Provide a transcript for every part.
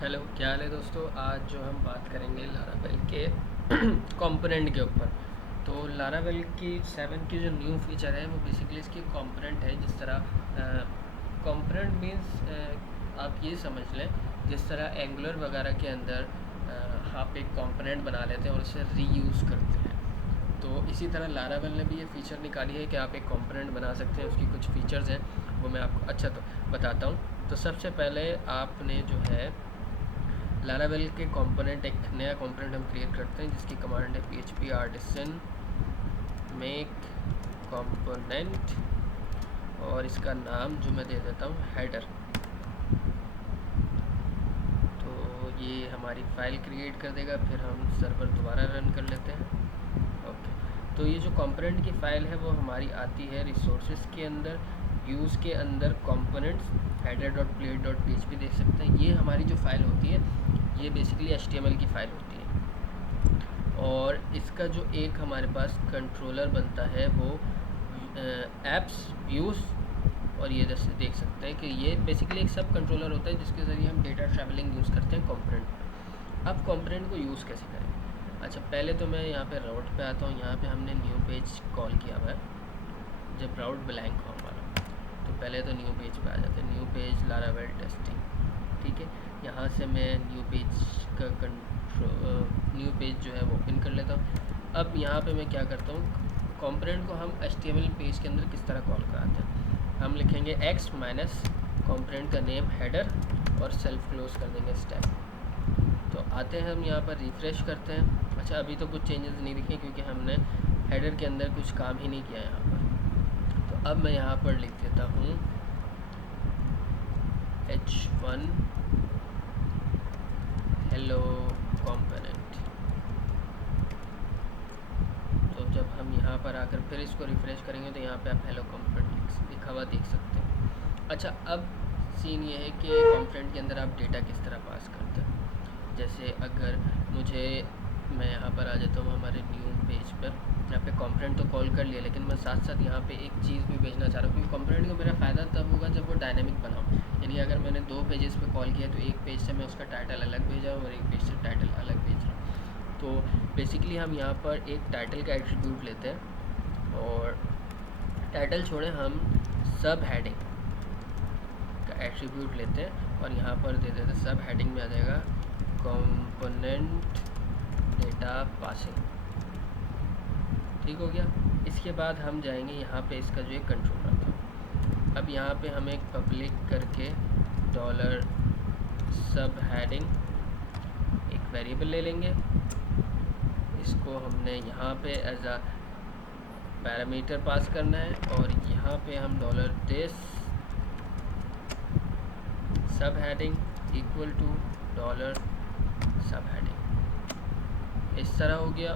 Hello, क्या हाल है दोस्तों। आज जो हम बात करेंगे लारावेल के कंपोनेंट के ऊपर। तो लारावेल की 7 की जो न्यू फीचर है वो बेसिकली इसकी कंपोनेंट है। जिस तरह कंपोनेंट मीन्स आप ये समझ लें, जिस तरह एंगुलर वगैरह के अंदर आप एक कंपोनेंट बना लेते हैं और उसे रीयूज़ करते हैं। तो इसी तरह लारावेल ने भी ये फ़ीचर निकाली है कि आप एक कंपोनेंट बना सकते हैं। उसकी कुछ फ़ीचर्स हैं, वो मैं आपको अच्छा तो बताता हूँ। तो सबसे पहले आपने जो है लारावेल के कंपोनेंट, एक नया कंपोनेंट हम क्रिएट करते हैं जिसकी कमांड है php artisan मेक कंपोनेंट, और इसका नाम जो मैं दे देता हूँ हेडर। तो ये हमारी फ़ाइल क्रिएट कर देगा, फिर हम सर्वर दोबारा रन कर लेते हैं। ओके, तो ये जो कंपोनेंट की फ़ाइल है वो हमारी आती है रिसोर्सेज के अंदर, व्यूज़ के अंदर कंपोनेंट्स header.plate.php देख सकते हैं। ये हमारी जो फ़ाइल होती है ये बेसिकली HTML की फ़ाइल होती है। और इसका जो एक हमारे पास कंट्रोलर बनता है वो एप्स, व्यूज़, और ये जैसे देख सकते हैं कि ये बेसिकली एक सब कंट्रोलर होता है जिसके ज़रिए हम डेटा ट्रैवलिंग यूज़ करते हैं कंपोनेंट पर। अब कंपोनेंट को यूज़ कैसे करें? अच्छा, पहले तो मैं यहाँ पे राउट पे आता हूँ। यहाँ पे हमने न्यू पेज कॉल किया हुआ है जब राउट ब्लैंक हो हमारा। तो पहले तो न्यू पेज पे आ जाते हैं, न्यू पेज लारावेल टेस्टिंग। ठीक है, यहाँ से मैं न्यू पेज का न्यू पेज जो है वो ओपन कर लेता हूँ। अब यहाँ पे मैं क्या करता हूँ, कंपोनेंट को हम HTML पेज के अंदर किस तरह कॉल कराते हैं। हम लिखेंगे x माइनस कंपोनेंट का नेम हेडर और सेल्फ क्लोज कर देंगे स्टैक। तो आते हैं हम यहाँ पर रिफ़्रेश करते हैं। अच्छा, अभी तो कुछ चेंजेस नहीं दिखे क्योंकि हमने हेडर के अंदर कुछ काम ही नहीं किया यहाँ पर। तो अब मैं यहाँ पर लिख देता हूँ h1 हेलो कंपोनेंट। तो जब हम यहाँ पर आकर फिर इसको रिफ़्रेश करेंगे तो यहाँ पे आप हेलो कंपोनेंट लिखा हुआ देख सकते हैं। अच्छा, अब सीन ये है कि कंपोनेंट के अंदर आप डेटा किस तरह पास करते हैं। जैसे अगर मुझे, मैं यहाँ पर आ जाता हूँ हमारे न्यू पेज पर। यहाँ पे कंपोनेंट तो कॉल कर लिया, लेकिन मैं साथ साथ यहाँ पे एक चीज़ भी भेजना चाह रहा हूँ, क्योंकि कंपोनेंट को मेरा फ़ायदा तब होगा जब वो डायनेमिक बनाऊँ। यानी अगर मैंने 2 पेजेस पे कॉल किया तो एक पेज से मैं उसका टाइटल अलग भेजा और एक पेज से टाइटल अलग भेज रहा हूँ। तो बेसिकली हम यहाँ पर एक टाइटल का एट्रीब्यूट लेते हैं, और टाइटल छोड़े हम सब हेडिंग का एट्रीब्यूट लेते हैं और यहाँ पर दे देते हैं, सब हेडिंग में आ जाएगा कंपोनेंट डेटा पासिंग। ठीक हो गया। इसके बाद हम जाएंगे यहाँ पे इसका जो है कंट्रोलर था। अब यहाँ पे हम एक पब्लिक करके डॉलर सब हेडिंग एक वेरिएबल ले लेंगे। इसको हमने यहाँ पे एज अ पैरामीटर पास करना है, और यहाँ पे हम डॉलर दिस सब हेडिंग इक्वल टू डॉलर सब हेडिंग। इस तरह हो गया।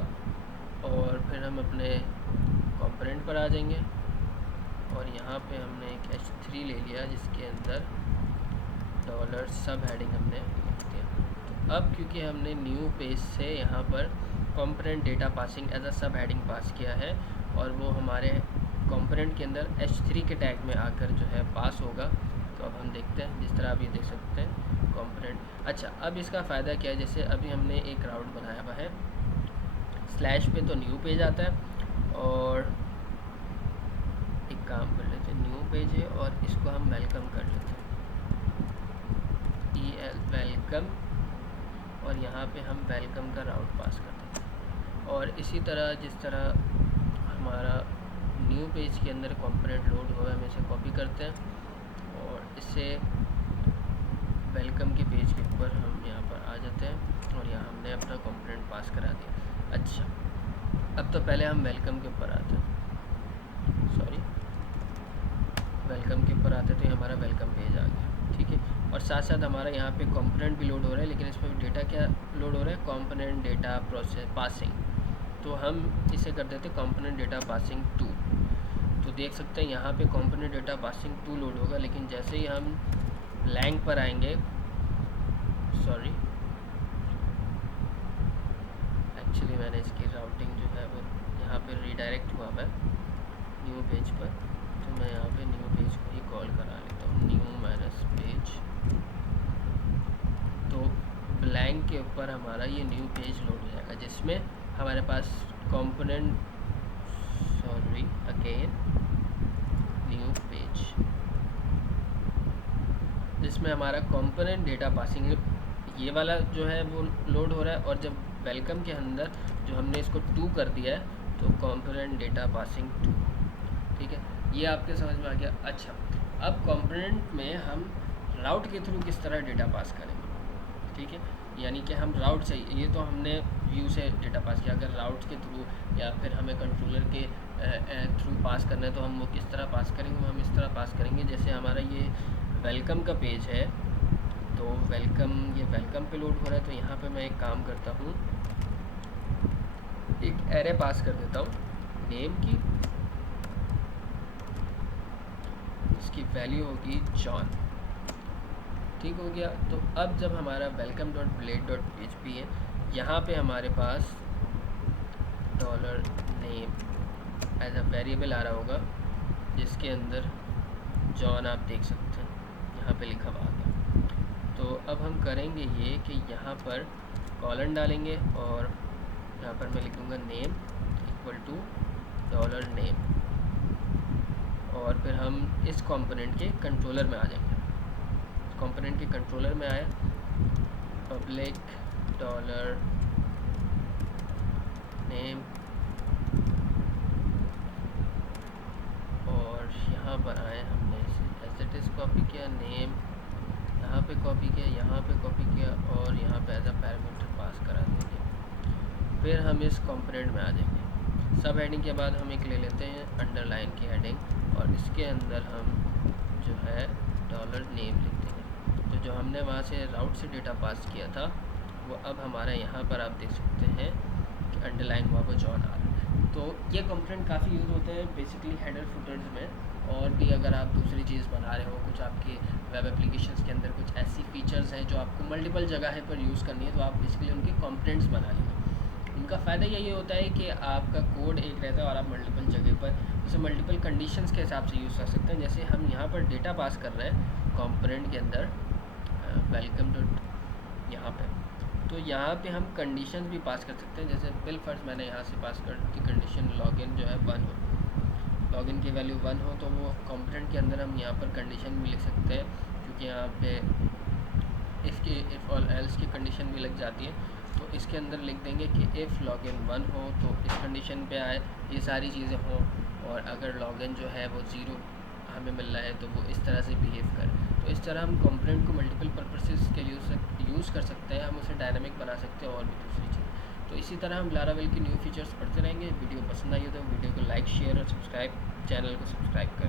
और फिर हम अपने कंपोनेंट पर आ जाएंगे, और यहाँ पे हमने एक h3 ले लिया जिसके अंदर डॉलर सब हेडिंग हमने लिख दिया। तो अब क्योंकि हमने न्यू पेज से यहाँ पर component data passing as a sub heading पास किया है, और वो हमारे कंपोनेंट के अंदर h3 के टैग में आकर जो है पास होगा। तो अब हम देखते हैं, जिस तरह आप ये देख सकते हैं कंपोनेंट। अच्छा, अब इसका फ़ायदा क्या है, जैसे अभी हमने एक राउट बनाया हुआ है, स्लैश पे तो न्यू पेज आता है, और एक काम कर लेते हैं, न्यू पेज है और इसको हम वेलकम कर लेते हैं, वेलकम, और यहाँ पे हम वेलकम का राउट पास कर देते हैं। और इसी तरह जिस तरह हमारा न्यू पेज के अंदर कंपोनेंट लोड हुआ, हम इसे कॉपी करते हैं और इसे वेलकम के पेज के ऊपर हम यहाँ पर आ जाते हैं, और यहाँ हमने अपना कंपोनेंट पास करा दिया। अच्छा, अब तो पहले हम वेलकम के ऊपर आते हैं, वेलकम के ऊपर आते तो हमारा वेलकम पेज आ गया। ठीक है, और साथ साथ हमारा यहाँ पे कंपोनेंट भी लोड हो रहा है, लेकिन इसमें डेटा क्या लोड हो रहा है, कंपोनेंट डेटा प्रोसेस पासिंग। तो हम इसे कर देते कंपोनेंट डेटा पासिंग 2। तो देख सकते हैं यहाँ पे कंपोनेंट डेटा पासिंग 2 लोड होगा, लेकिन जैसे ही हम लैंग पर आएंगे, एक्चुअली मैंने इसकी राउटिंग जो है वो यहाँ पर रीडायरेक्ट हुआ है न्यू पेज पर। तो मैं यहाँ पे न्यू पेज को ही कॉल करा लेता हूँ, न्यू माइनस पेज। तो ब्लैंक के ऊपर हमारा ये न्यू पेज लोड हो जाएगा, जिसमें हमारे पास कंपोनेंट अगेन न्यू पेज, जिसमें हमारा कंपोनेंट डेटा पासिंग ये वाला जो है वो लोड हो रहा है। और जब वेलकम के अंदर जो हमने इसको 2 कर दिया है तो कंपोनेंट डेटा पासिंग 2, ठीक है। ये आपके समझ में आ गया। अच्छा, अब कंपोनेंट में हम राउट के थ्रू किस तरह डेटा पास करेंगे, ठीक है। यानी कि हम राउट से, ये तो हमने व्यू से डेटा पास किया, अगर राउट के थ्रू या फिर हमें कंट्रोलर के थ्रू पास करना है तो हम वो किस तरह पास करेंगे, हम इस तरह पास करेंगे। जैसे हमारा ये वेलकम का पेज है, तो ये वेलकम पे लोड हो रहा है, तो यहाँ पे मैं एक काम करता हूँ, एक एरे पास कर देता हूँ नेम की, इसकी वैल्यू होगी जॉन, ठीक हो गया। तो अब जब हमारा welcome dot blade dot php है, यहाँ पे हमारे पास $name एज अ वेरिएबल आ रहा होगा, जिसके अंदर जॉन आप देख सकते हैं यहाँ पे लिखा हुआ आ गया। तो अब हम करेंगे ये कि यहाँ पर कॉलन डालेंगे और यहाँ पर मैं लिख दूँगा नेम इक्वल टू $name, और फिर हम इस कंपोनेंट के कंट्रोलर में आ जाएंगे। कंपोनेंट के कंट्रोलर में आए पब्लिक $name, और यहाँ पर आए हमने इसे एज इट इज़ कॉपी किया, नेम यहाँ पे कॉपी किया, यहाँ पे कॉपी किया, और यहाँ पे एज अ पैरामीटर पास करा देंगे। फिर हम इस कंपोनेंट में आ जाएंगे। सब हेडिंग के बाद हम एक ले लेते हैं अंडरलाइन की हेडिंग, और इसके अंदर हम जो है $name लिख देंगे। तो जो हमने वहाँ से राउट से डेटा पास किया था वो अब हमारा यहाँ पर आप देख सकते हैं कि अंडरलाइन हुआ वो जॉन आ रहा है। तो ये कंपोनेंट काफ़ी यूज़ होते हैं बेसिकली हेडर फुटर्स में। और भी अगर आप दूसरी चीज़ बना रहे हो, कुछ आपके वेब एप्लीकेशंस के अंदर कुछ ऐसी फीचर्स हैं जो आपको मल्टीपल जगह पर यूज़ करनी है, तो आप बेसिकली उनके कंपोनेंट्स बना लीजिए। उनका फ़ायदा यही होता है कि आपका कोड एक रहता है और आप मल्टीपल जगह पर उसे मल्टीपल कंडीशंस के हिसाब से यूज़ कर सकते हैं। जैसे हम यहाँ पर डेटा पास कर रहे हैं कंपोनेंट के अंदर वेलकम डॉट यहाँ पे, तो यहाँ पे हम कंडीशन भी पास कर सकते हैं। जैसे बिल फर्स्ट मैंने यहाँ से पास कर दी कंडीशन लॉगिन जो है 1 हो, लॉगिन की वैल्यू 1 हो, तो वो कंपोनेंट के अंदर हम यहाँ पर कंडीशन भी लिख सकते हैं, क्योंकि यहाँ पे इसकी इफ़ और एल्स की कंडीशन भी लग जाती है। तो इसके अंदर लिख देंगे कि इफ़ लॉगिन 1 हो तो इस कंडीशन पे आए, ये सारी चीज़ें हों, और अगर लॉगिन जो है वो 0 हमें मिल रहा है तो वो इस तरह से बिहेव करे। तो इस तरह हम कंपोनेंट को मल्टीपल पर्पसेस के लिए यूज़ कर सकते हैं, हम उसे डायनामिक बना सकते हैं और भी दूसरी चीज़। तो इसी तरह हम लारावेल के न्यू फीचर्स पढ़ते रहेंगे। वीडियो पसंद आई हो तो वीडियो को लाइक, शेयर और सब्सक्राइब, चैनल को सब्सक्राइब करें।